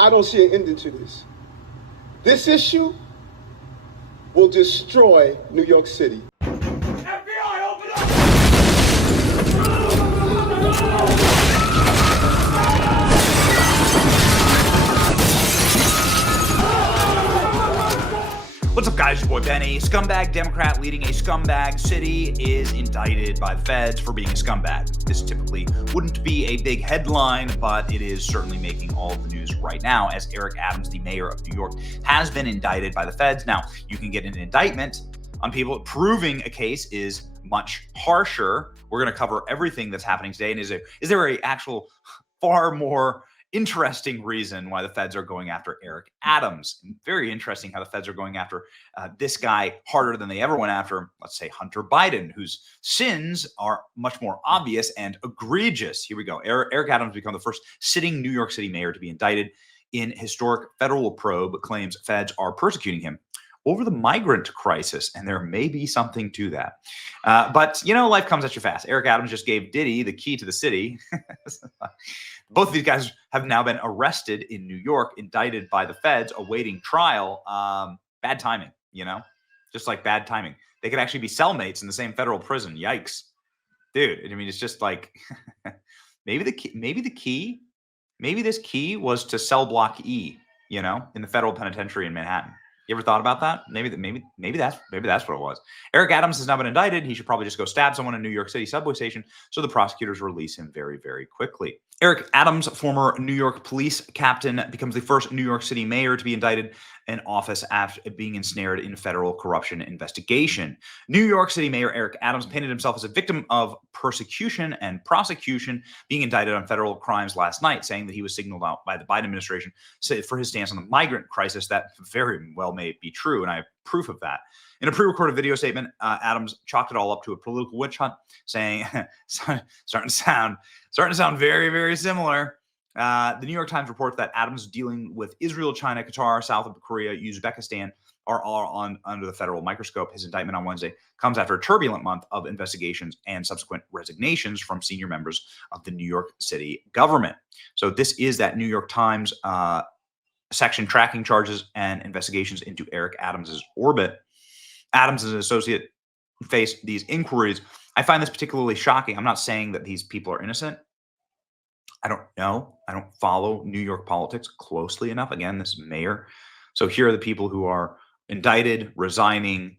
I don't see an ending to this. This issue will destroy New York City. FBI, open up! What's up, guys? Your boy Benny. Scumbag Democrat leading a scumbag city is indicted by the feds for being a scumbag. This typically wouldn't be a big headline, but it is certainly making all of the news right now, as Eric Adams, the mayor of New York, has been indicted by the feds. Now, you can get an indictment on people. Proving a case is much harsher. We're going to cover everything that's happening today. And is there a actual far more interesting reason why the feds are going after Eric Adams? Very interesting how the feds are going after this guy harder than they ever went after, let's say, Hunter Biden, whose sins are much more obvious and egregious. Here we go. Eric Adams become the first sitting New York City mayor to be indicted in historic federal probe claims feds are persecuting him over the migrant crisis, and there may be something to that. But, you know, life comes at you fast. Eric Adams just gave Diddy the key to the city. Both of these guys have now been arrested in New York, indicted by the feds, awaiting trial. Bad timing, you know, just like bad timing. They could actually be cellmates in the same federal prison. Yikes. Dude, I mean, it's just like maybe this key was to cell block E, you know, in the federal penitentiary in Manhattan. You ever thought about that? Maybe that's what it was. Eric Adams has now been indicted. He should probably just go stab someone in New York City subway station, so the prosecutors release him very, very quickly. Eric Adams, former New York police captain, becomes the first New York City mayor to be indicted in office after being ensnared in federal corruption investigation. New York City Mayor Eric Adams painted himself as a victim of persecution and prosecution, being indicted on federal crimes last night, saying that he was signaled out by the Biden administration for his stance on the migrant crisis. That very well may be true, and I have proof of that. In a pre-recorded video statement, Adams chalked it all up to a political witch hunt, saying, starting to sound very, very similar. The New York Times reports that Adams dealing with Israel, China, Qatar, South of Korea, Uzbekistan are all under the federal microscope. His indictment on Wednesday comes after a turbulent month of investigations and subsequent resignations from senior members of the New York City government. So this is that New York Times section tracking charges and investigations into Eric Adams's orbit. Adams and his associate face these inquiries. I find this particularly shocking. I'm not saying that these people are innocent. I don't know. I don't follow New York politics closely enough. Again, this is mayor. So here are the people who are indicted, resigning,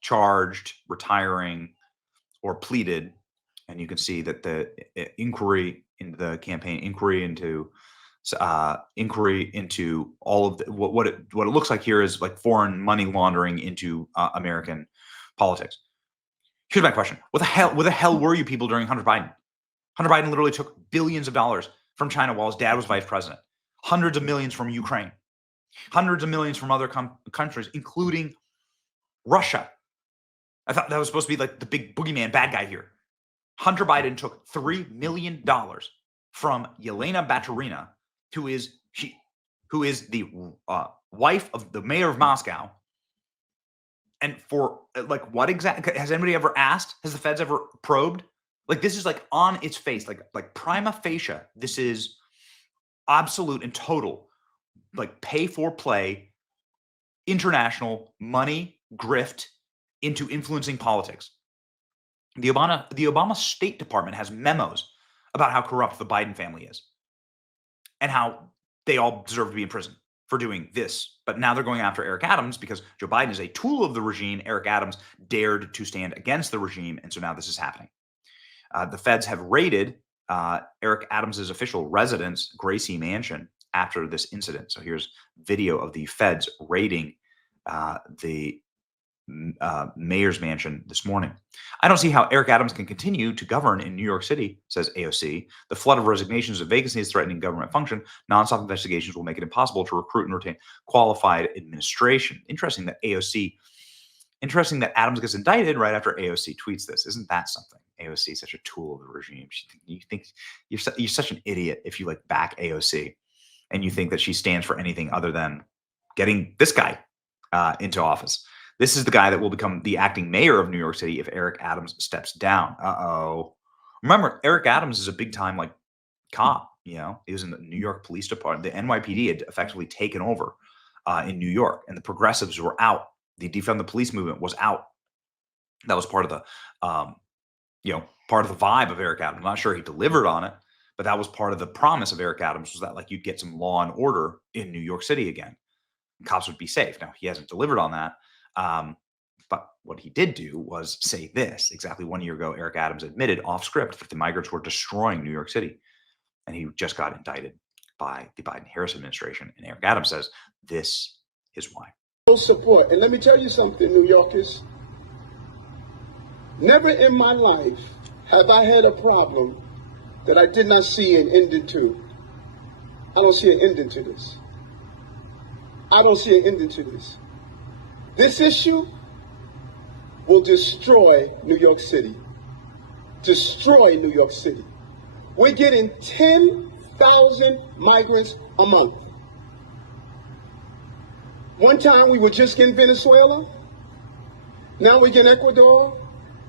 charged, retiring, or pleaded. And you can see that the inquiry into the campaign, inquiry into all of what it looks like here is like foreign money laundering into American politics. Here's my question: What the hell were you people during Hunter Biden? Hunter Biden literally took billions of dollars from China while his dad was vice president, hundreds of millions from Ukraine, hundreds of millions from other countries, including Russia. I thought that was supposed to be like the big boogeyman bad guy here. Hunter Biden took $3 million from Yelena Baturina, who is the wife of the mayor of Moscow. And for like what exactly? Has anybody ever asked? Has the feds ever probed? Like, this is like on its face, like prima facie. This is absolute and total, like pay for play, international money grift into influencing politics. The Obama State Department has memos about how corrupt the Biden family is and how they all deserve to be in prison for doing this. But now they're going after Eric Adams because Joe Biden is a tool of the regime. Eric Adams dared to stand against the regime. And so now this is happening. The feds have raided Eric Adams's official residence, Gracie Mansion, after this incident. So here's video of the feds raiding the mayor's mansion this morning. I don't see how Eric Adams can continue to govern in New York City, says AOC. The flood of resignations and vacancies threatening government function. Nonstop investigations will make it impossible to recruit and retain qualified administration. Interesting that Adams gets indicted right after AOC tweets this. Isn't that something? AOC is such a tool of the regime. You think you're such an idiot if you like back AOC and you think that she stands for anything other than getting this guy into office. This is the guy that will become the acting mayor of New York City if Eric Adams steps down. Uh-oh. Remember, Eric Adams is a big time like cop. You know, he was in the New York Police Department. The NYPD had effectively taken over in New York, and the progressives were out. The defund the police movement was out. That was part of the, part of the vibe of Eric Adams. I'm not sure he delivered on it, but that was part of the promise of Eric Adams, was that like you'd get some law and order in New York City again. And cops would be safe. Now he hasn't delivered on that. But what he did do was say this. Exactly 1 year ago, Eric Adams admitted off script that the migrants were destroying New York City. And he just got indicted by the Biden-Harris administration. And Eric Adams says this is why. No support. And let me tell you something, New Yorkers. Never in my life have I had a problem that I did not see an ending to. I don't see an ending to this. I don't see an ending to this. This issue will destroy New York City. Destroy New York City. We're getting 10,000 migrants a month. One time we were just getting Venezuela. Now we're getting Ecuador.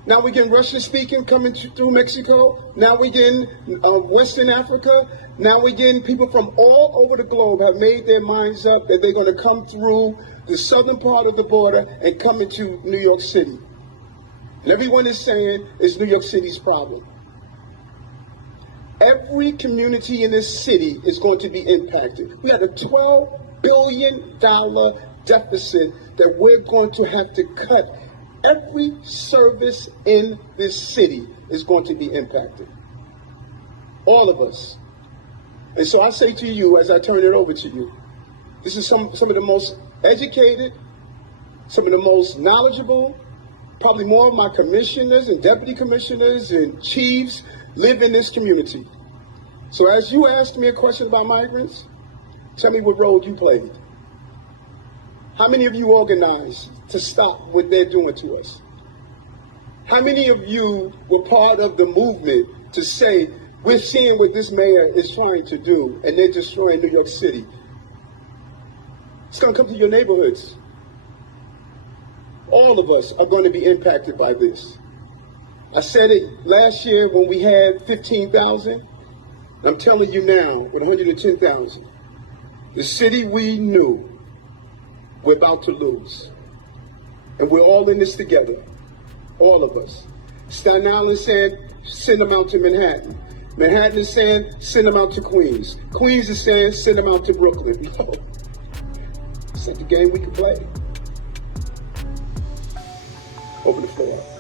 Now we're getting Russian speaking coming through Mexico. Now we're getting Western Africa. Now we're getting people from all over the globe have made their minds up that they're going to come through the southern part of the border and come into New York City. And everyone is saying it's New York City's problem. Every community in this city is going to be impacted. We had a $12 billion deficit that we're going to have to cut. Every service in this city is going to be impacted. All of us. And so I say to you, as I turn it over to you, this is some of the most educated, some of the most knowledgeable, probably more of my commissioners and deputy commissioners and chiefs live in this community. So as you asked me a question about migrants, tell me what role you played. How many of you organized to stop what they're doing to us? How many of you were part of the movement to say, we're seeing what this mayor is trying to do and they're destroying New York City? It's going to come to your neighborhoods. All of us are going to be impacted by this. I said it last year when we had 15,000. I'm telling you now, with 110,000, the city we knew we're about to lose. And we're all in this together, all of us. Staten Island said, send them out to Manhattan. Manhattan is saying, send them out to Queens. Queens is saying, send them out to Brooklyn. No, it's not the game we can play. Open the floor up.